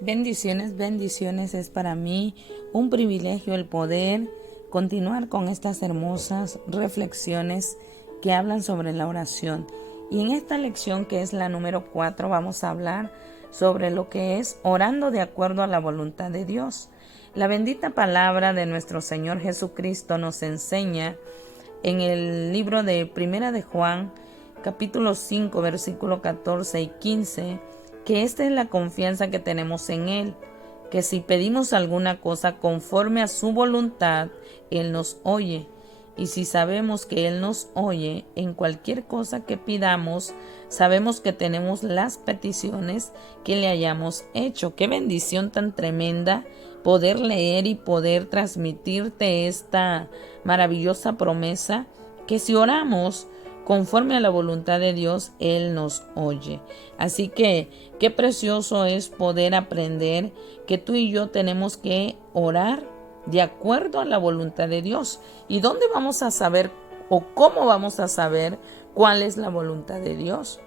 Bendiciones, bendiciones. Es para mí un privilegio el poder continuar con estas hermosas reflexiones que hablan sobre la oración. Y en esta lección, que es la número 4, vamos a hablar sobre lo que es orando de acuerdo a la voluntad de Dios. La bendita palabra de nuestro Señor Jesucristo nos enseña en el libro de Primera de Juan, capítulo 5, versículo 14 y 15, que esta es la confianza que tenemos en Él, que si pedimos alguna cosa conforme a su voluntad, Él nos oye. Y si sabemos que Él nos oye en cualquier cosa que pidamos, sabemos que tenemos las peticiones que le hayamos hecho. Qué bendición tan tremenda poder leer y poder transmitirte esta maravillosa promesa, que si oramos conforme a la voluntad de Dios, Él nos oye. Así que qué precioso es poder aprender que tú y yo tenemos que orar de acuerdo a la voluntad de Dios. ¿Y dónde vamos a saber o cómo vamos a saber cuál es la voluntad de Dios?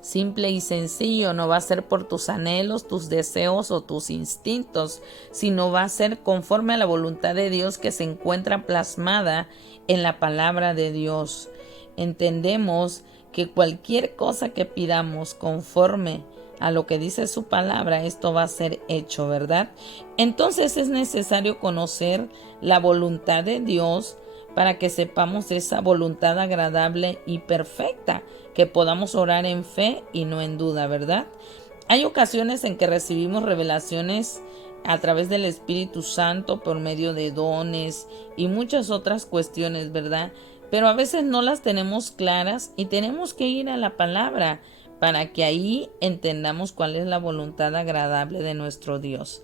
Simple y sencillo, no va a ser por tus anhelos, tus deseos o tus instintos, sino va a ser conforme a la voluntad de Dios que se encuentra plasmada en la palabra de Dios. Entendemos que cualquier cosa que pidamos conforme a lo que dice su palabra, esto va a ser hecho, ¿verdad? Entonces es necesario conocer la voluntad de Dios para que sepamos esa voluntad agradable y perfecta, que podamos orar en fe y no en duda, ¿verdad? Hay ocasiones en que recibimos revelaciones a través del Espíritu Santo por medio de dones y muchas otras cuestiones, ¿verdad? Pero a veces no las tenemos claras y tenemos que ir a la palabra para que ahí entendamos cuál es la voluntad agradable de nuestro Dios.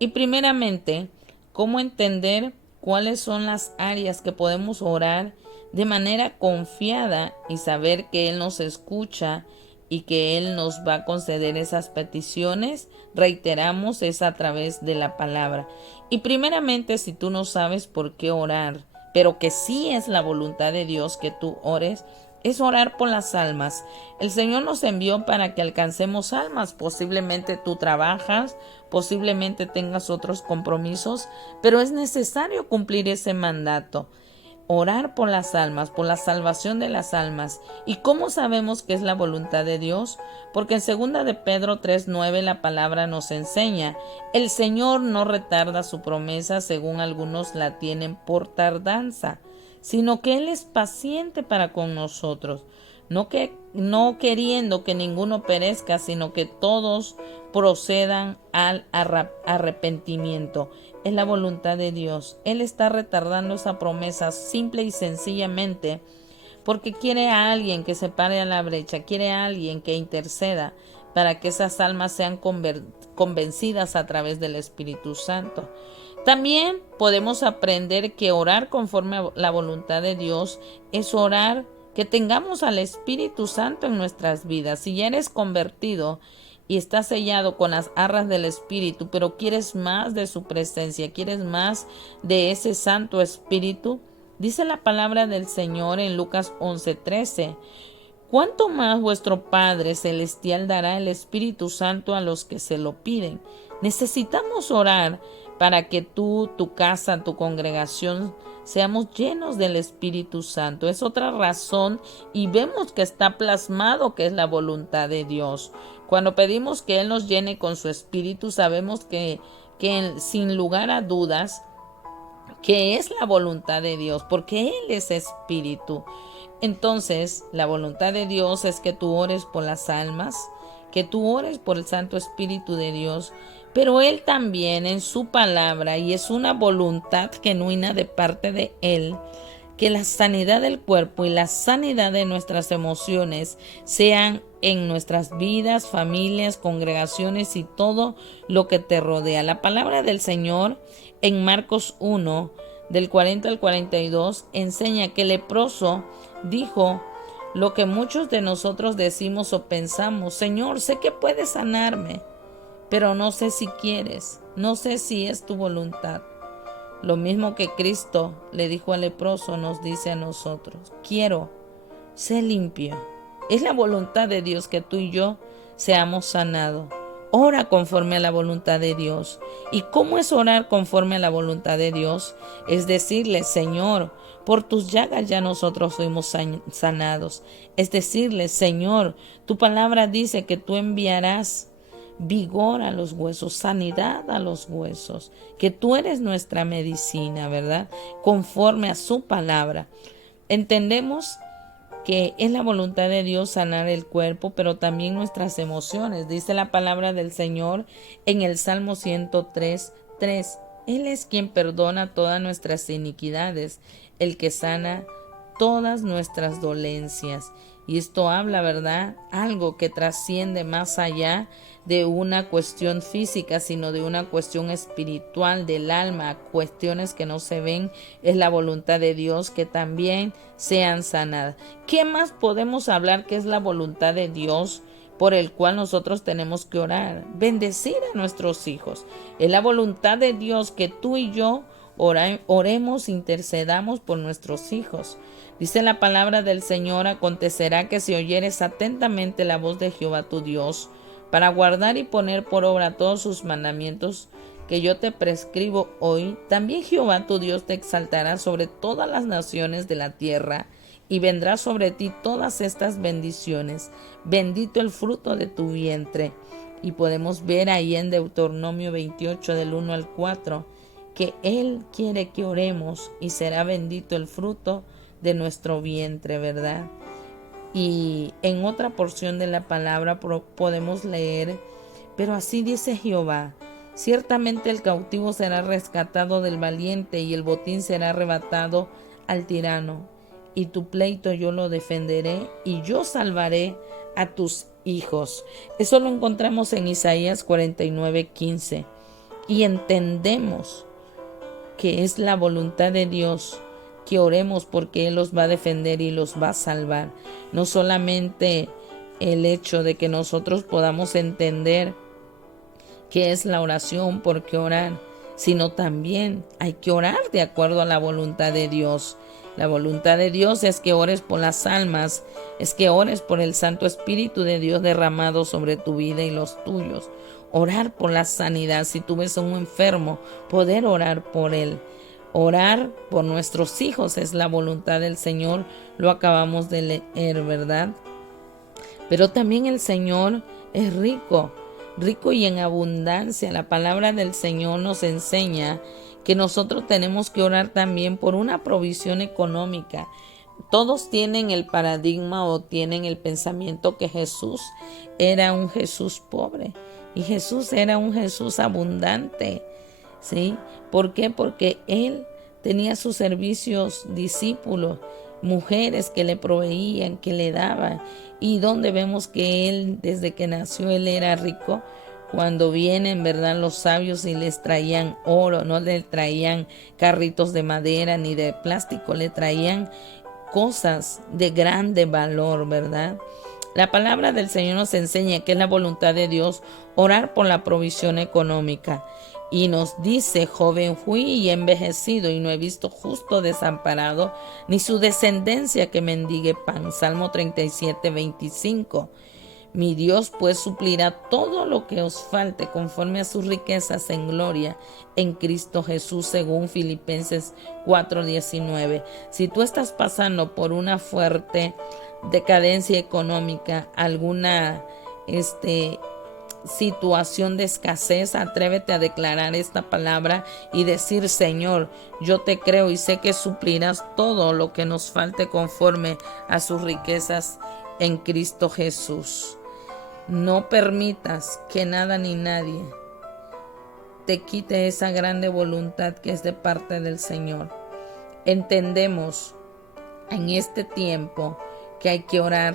Y primeramente, ¿cómo entender cuáles son las áreas que podemos orar de manera confiada y saber que Él nos escucha y que Él nos va a conceder esas peticiones? Reiteramos, es a través de la palabra. Y primeramente, si tú no sabes por qué orar, pero que sí es la voluntad de Dios que tú ores, es orar por las almas. El Señor nos envió para que alcancemos almas. Posiblemente tú trabajas, posiblemente tengas otros compromisos, pero es necesario cumplir ese mandato. Orar por las almas, por la salvación de las almas. ¿Y cómo sabemos que es la voluntad de Dios? Porque en 2 de Pedro 3:9 la palabra nos enseña: el Señor no retarda su promesa, según algunos la tienen por tardanza, sino que Él es paciente para con nosotros, no queriendo que ninguno perezca, sino que todos procedan al arrepentimiento. Es la voluntad de Dios. Él está retardando esa promesa simple y sencillamente porque quiere a alguien que se pare a la brecha, quiere a alguien que interceda para que esas almas sean convencidas a través del Espíritu Santo. También podemos aprender que orar conforme a la voluntad de Dios es orar que tengamos al Espíritu Santo en nuestras vidas. Si ya eres convertido y estás sellado con las arras del Espíritu, pero quieres más de su presencia, quieres más de ese Santo Espíritu, dice la palabra del Señor en Lucas 11:13: ¿cuánto más vuestro Padre Celestial dará el Espíritu Santo a los que se lo piden? Necesitamos orar para que tú, tu casa, tu congregación, seamos llenos del Espíritu Santo. Es otra razón y vemos que está plasmado que es la voluntad de Dios. Cuando pedimos que Él nos llene con su Espíritu, sabemos que sin lugar a dudas, que es la voluntad de Dios, porque Él es Espíritu. Entonces, la voluntad de Dios es que tú ores por las almas, que tú ores por el Santo Espíritu de Dios, pero Él también en su palabra, y es una voluntad genuina de parte de Él, que la sanidad del cuerpo y la sanidad de nuestras emociones sean en nuestras vidas, familias, congregaciones y todo lo que te rodea. La palabra del Señor en Marcos 1, del 40 al 42, enseña que el leproso dijo lo que muchos de nosotros decimos o pensamos: Señor, sé que puedes sanarme, pero no sé si quieres, no sé si es tu voluntad. Lo mismo que Cristo le dijo al leproso, nos dice a nosotros: quiero, sé limpio. Es la voluntad de Dios que tú y yo seamos sanados. ora conforme a la voluntad de Dios. ¿Y cómo es orar conforme a la voluntad de Dios? Es decirle, Señor, por tus llagas ya nosotros fuimos sanados. Es decirle, Señor, tu palabra dice que tú enviarás vigor a los huesos, sanidad a los huesos, que tú eres nuestra medicina, ¿verdad? Conforme a su palabra. Entendemos que es la voluntad de Dios sanar el cuerpo, pero también nuestras emociones. Dice la palabra del Señor en el Salmo 103:3. Él es quien perdona todas nuestras iniquidades, el que sana todas nuestras dolencias. Y esto habla, ¿verdad? Algo que trasciende más allá de una cuestión física, sino de una cuestión espiritual del alma, cuestiones que no se ven. Es la voluntad de Dios que también sean sanadas. ¿Qué más podemos hablar que es la voluntad de Dios por el cual nosotros tenemos que orar? Bendecir a nuestros hijos. Es la voluntad de Dios que tú y yo oremos, intercedamos por nuestros hijos. Dice la palabra del Señor: acontecerá que si oyeres atentamente la voz de Jehová tu Dios, para guardar y poner por obra todos sus mandamientos que yo te prescribo hoy, también Jehová tu Dios te exaltará sobre todas las naciones de la tierra, y vendrá sobre ti todas estas bendiciones. Bendito el fruto de tu vientre. Y podemos ver ahí en Deuteronomio 28 del 1 al 4 que Él quiere que oremos y será bendito el fruto de nuestro vientre, ¿verdad? Y en otra porción de la palabra podemos leer: pero así dice Jehová, ciertamente el cautivo será rescatado del valiente, y el botín será arrebatado al tirano. Y tu pleito yo lo defenderé, y yo salvaré a tus hijos. Eso lo encontramos en Isaías 49:15. Y entendemos que es la voluntad de Dios que oremos, porque Él los va a defender y los va a salvar. No solamente el hecho de que nosotros podamos entender qué es la oración, por qué orar, sino también hay que orar de acuerdo a la voluntad de Dios. La voluntad de Dios es que ores por las almas, es que ores por el Santo Espíritu de Dios derramado sobre tu vida y los tuyos. Orar por la sanidad. Si tú ves a un enfermo, poder orar por él. Orar por nuestros hijos es la voluntad del Señor. Lo acabamos de leer, ¿verdad? Pero también el Señor es rico y en abundancia. La palabra del Señor nos enseña que nosotros tenemos que orar también por una provisión económica. Todos tienen el paradigma o tienen el pensamiento que Jesús era un Jesús pobre y Jesús era un Jesús abundante, ¿sí? ¿Por qué? Porque Él tenía sus servicios discípulos, mujeres que le proveían, que le daban. Y donde vemos que Él, desde que nació, Él era rico. Cuando vienen, ¿verdad?, los sabios y les traían oro, no le traían carritos de madera ni de plástico, le traían cosas de grande valor, ¿verdad? La palabra del Señor nos enseña que es la voluntad de Dios orar por la provisión económica. Y nos dice: joven fui y envejecido, y no he visto justo desamparado, ni su descendencia que mendigue pan. Salmo 37:25. Mi Dios pues suplirá todo lo que os falte conforme a sus riquezas en gloria en Cristo Jesús, según Filipenses 4:19. Si tú estás pasando por una fuerte decadencia económica, alguna situación de escasez, atrévete a declarar esta palabra y decir: Señor, yo te creo y sé que suplirás todo lo que nos falte conforme a sus riquezas en Cristo Jesús. No permitas que nada ni nadie te quite esa grande voluntad que es de parte del Señor. Entendemos en este tiempo que hay que orar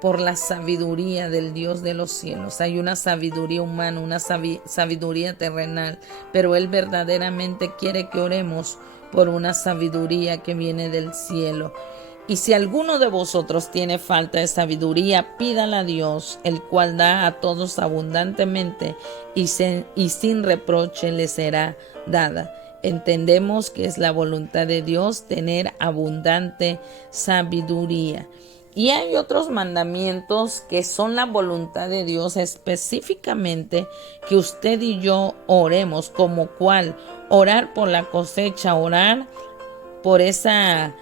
por la sabiduría del Dios de los cielos. Hay una sabiduría humana, una sabiduría terrenal, pero Él verdaderamente quiere que oremos por una sabiduría que viene del cielo. Y si alguno de vosotros tiene falta de sabiduría, pídala a Dios, el cual da a todos abundantemente y sin reproche le será dada. Entendemos que es la voluntad de Dios tener abundante sabiduría. Y hay otros mandamientos que son la voluntad de Dios específicamente que usted y yo oremos, como cuál: orar por la cosecha, orar por esa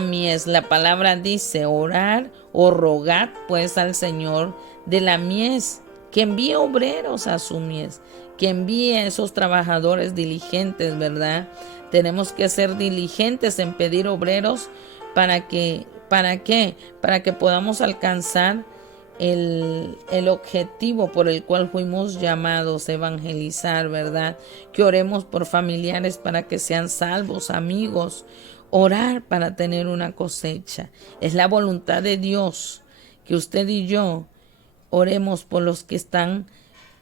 mies. La palabra dice orar o rogad pues al Señor de la mies, que envíe obreros a su mies, que envíe a esos trabajadores diligentes, ¿verdad? Tenemos que ser diligentes en pedir obreros ¿para qué? Para que podamos alcanzar el objetivo por el cual fuimos llamados, evangelizar, ¿verdad? Que oremos por familiares para que sean salvos, amigos, orar para tener una cosecha. Es la voluntad de Dios que usted y yo oremos por los que están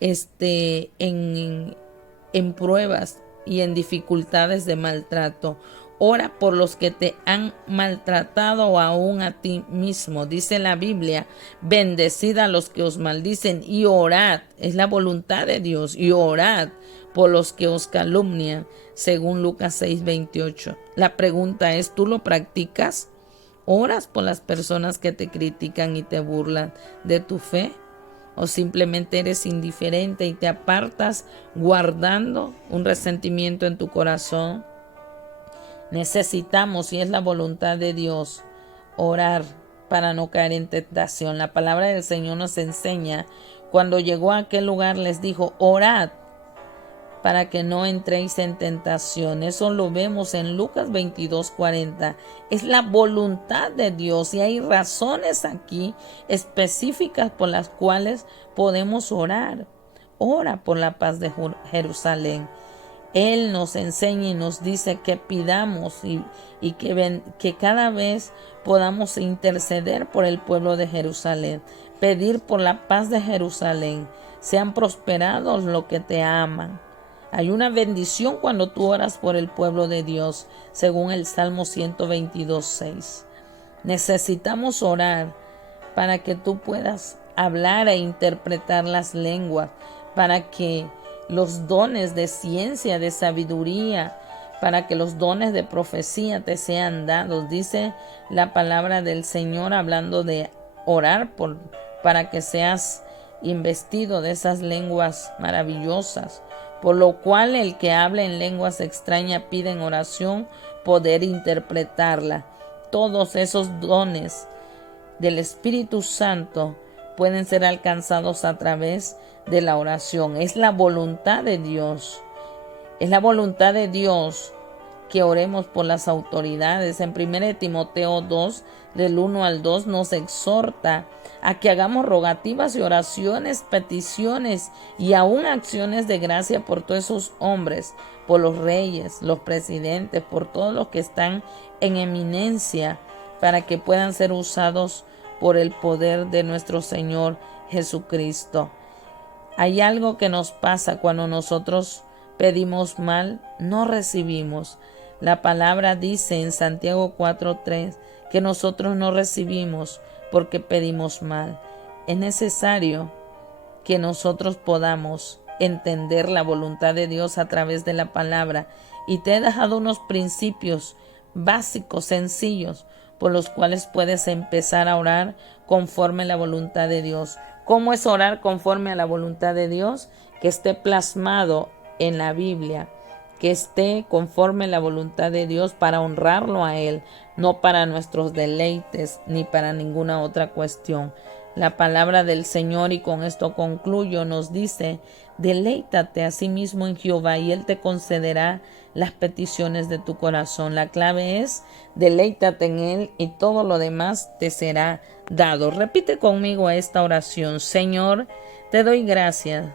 en pruebas y en dificultades de maltrato. Ora por los que te han maltratado o aún a ti mismo. Dice la Biblia: bendecid a los que os maldicen y orad. Es la voluntad de Dios. Y orad por los que os calumnian, según Lucas 6:28. La pregunta es: ¿tú lo practicas? ¿Oras por las personas que te critican y te burlan de tu fe? ¿O simplemente eres indiferente y te apartas guardando un resentimiento en tu corazón? Necesitamos, y es la voluntad de Dios, orar para no caer en tentación. La palabra del Señor nos enseña: cuando llegó a aquel lugar les dijo: orad para que no entréis en tentación. Eso lo vemos en Lucas 22:40. Es la voluntad de Dios, y hay razones aquí específicas por las cuales podemos orar. Ora por la paz de Jerusalén. Él nos enseña y nos dice que pidamos y que cada vez podamos interceder por el pueblo de Jerusalén, pedir por la paz de Jerusalén. Sean prosperados los que te aman. Hay una bendición cuando tú oras por el pueblo de Dios, según el Salmo 122:6. Necesitamos orar para que tú puedas hablar e interpretar las lenguas, para que los dones de ciencia, de sabiduría, para que los dones de profecía te sean dados. Dice la palabra del Señor, hablando de orar para que seas investido de esas lenguas maravillosas. Por lo cual el que habla en lenguas extrañas pide en oración poder interpretarla. Todos esos dones del Espíritu Santo pueden ser alcanzados a través de la oración. Es la voluntad de Dios. Es la voluntad de Dios que oremos por las autoridades. En 1 Timoteo 2, del 1 al 2, nos exhorta a que hagamos rogativas y oraciones, peticiones y aún acciones de gracia por todos esos hombres, por los reyes, los presidentes, por todos los que están en eminencia, para que puedan ser usados por el poder de nuestro Señor Jesucristo. Hay algo que nos pasa cuando nosotros pedimos mal, no recibimos. La palabra dice en Santiago 4:3 que nosotros no recibimos porque pedimos mal. Es necesario que nosotros podamos entender la voluntad de Dios a través de la palabra. Y te he dejado unos principios básicos, sencillos, por los cuales puedes empezar a orar conforme a la voluntad de Dios. ¿Cómo es orar conforme a la voluntad de Dios? Que esté plasmado en la Biblia, que esté conforme a la voluntad de Dios para honrarlo a Él, no para nuestros deleites ni para ninguna otra cuestión. La palabra del Señor, y con esto concluyo, nos dice: deleítate a sí mismo en Jehová y Él te concederá las peticiones de tu corazón. La clave es: deleítate en Él y todo lo demás te será dado. Repite conmigo esta oración: Señor, te doy gracias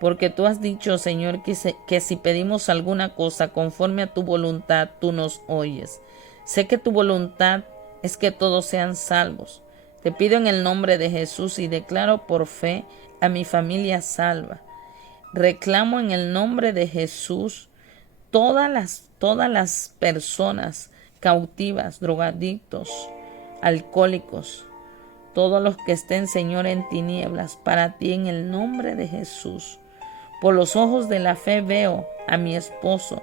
porque tú has dicho, Señor, que si pedimos alguna cosa conforme a tu voluntad, tú nos oyes. Sé que tu voluntad es que todos sean salvos. Te pido en el nombre de Jesús y declaro por fe a mi familia salva. Reclamo en el nombre de Jesús todas las personas cautivas, drogadictos, alcohólicos, todos los que estén, Señor, en tinieblas, para ti en el nombre de Jesús. Por los ojos de la fe veo a mi esposo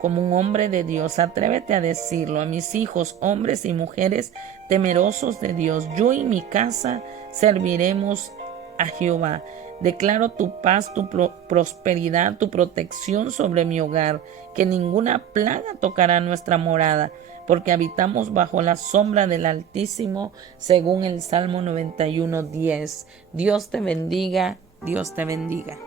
como un hombre de Dios. Atrévete a decirlo a mis hijos, hombres y mujeres temerosos de Dios. Yo y mi casa serviremos a Jehová. Declaro tu paz, tu prosperidad, tu protección sobre mi hogar, que ninguna plaga tocará nuestra morada, porque habitamos bajo la sombra del Altísimo, según el Salmo 91:10. Dios te bendiga, Dios te bendiga.